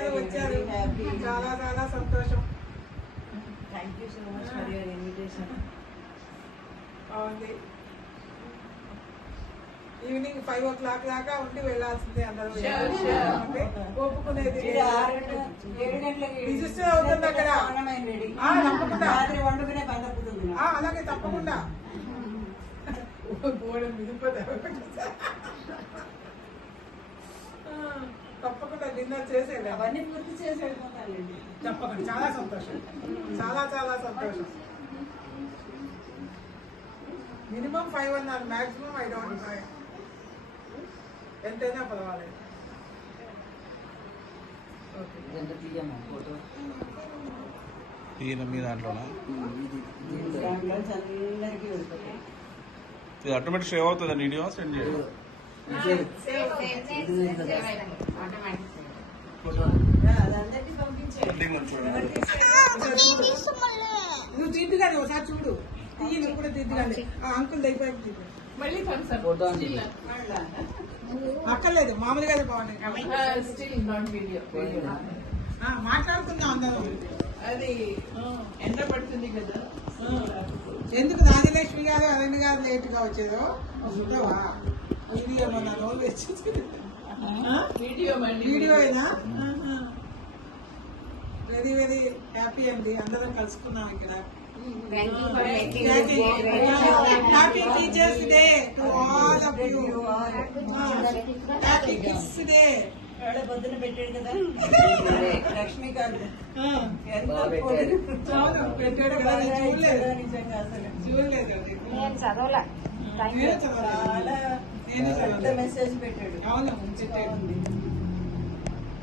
అందరూ వచ్చారు. చాలా చాలా సంతోషం. Thank you so much for your invitation. బాగుంది. ఈవినింగ్ 5 o'clock దాకా ఉండి వెళ్ళాల్సిందే అందరూ. ఒప్పుకునేది రిజిస్టర్ అవుతుంది అక్కడ. తప్పకుండా అలాగే తప్పకుండా తప్పకుండా డిన్నర్ చేసేది అవన్నీ పూర్తి చేసి వెళ్ళిపోతానండి. తప్పకుండా. చాలా సంతోషం. చాలా చాలా సంతోషం. మినిమం 5 అన్నారు, మాక్సిమం I don't know. ఎంతైనా పర్వాలేదు. ఈయన మీ దాంట్లోనా అందరికీ ఇది ఆటోమేటిక్ సేవ్ అవుతుంది వీడియో సెండ్ చేయండి. అదందరికీ పంపించండి. నువ్వు తిద్దుగానే ఒకసారి చూడు. తీయను కూడా తిద్దుగానే. ఆ అంకుల్ అయిపోయి మళ్ళీ అక్కర్లేదు, మామూలుగానే బాగున్నాయి. మాట్లాడుకుందాం అందరం. అది ఎండ పడుతుంది కదా. ఎందుకు రాజలక్ష్మి గారు అరణ్య గారు లేట్ గా వచ్చేదో చూడవా? ఇది ఏమన్నా రోజు వచ్చి వీడియో అయినా. వెరీ వెరీ హ్యాపీ అండి, అందరం కలుసుకున్నాం ఇక్కడ. Happy teachers day to all of you. Happy kids day. పొద్దున పెట్టాడు కదా లక్ష్మీకాంత్. పెట్టాడు కదా, చూడలేదు. చాలా మెసేజ్ పెట్టాడు. అవును పెట్టాడు.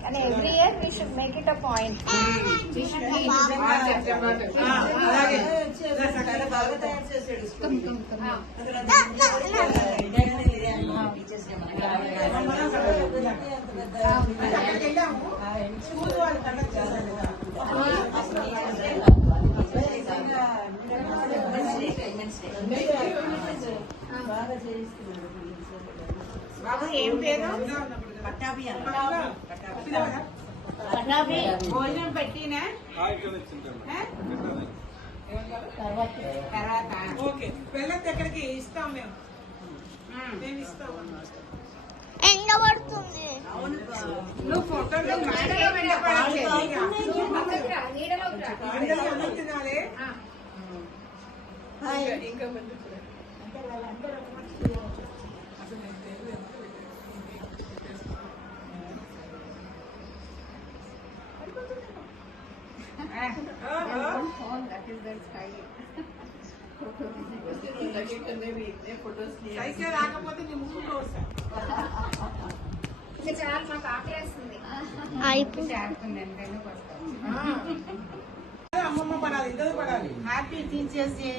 And every year we should make it a point. We should be అలాగే చాలా బాగా తయారు చేశాడు. అక్కడికి వెళ్ళాము. స్కూల్ వాళ్ళు కండక్ట్ చేశారు కదా. బాగా చేయిస్తున్నాడు. బాబు ఏం పేరు? పట్టాభి భోజనం పెట్టినా తర్వాత ఓకే, వెళ్ళొద్దు ఎక్కడికి. ఇస్తాం మేము, మేము ఇస్తాం. ఎండబడుతుంది. నువ్వు ఫోటోలో అన్నం తినాలి. ఇంకా ముందు అసలు నేను తెలియదు. సైకిల్ రాకపోతే నీ ముగ్గురు వస్తా. ఇంకా చాలా మాకు ఆకలేస్తుంది. అమ్మమ్మ పడాలి, ఇద్దరు పడాలి. Happy teachers day.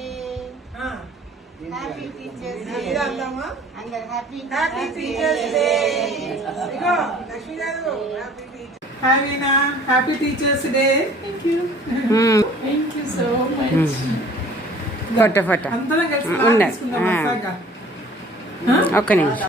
Happy teachers day. ఇది అందామా? అందరు హ్యాపీ హ్యాపీ టీచర్స్ డే. ఇగో లక్ష్మి గారు happy teachers. Hi veena, happy teachers day. Thank you so much. Photo అందరం కలిసి ఉన్నాయి. తీసుకుందాం. ఒక్క నిమిషం.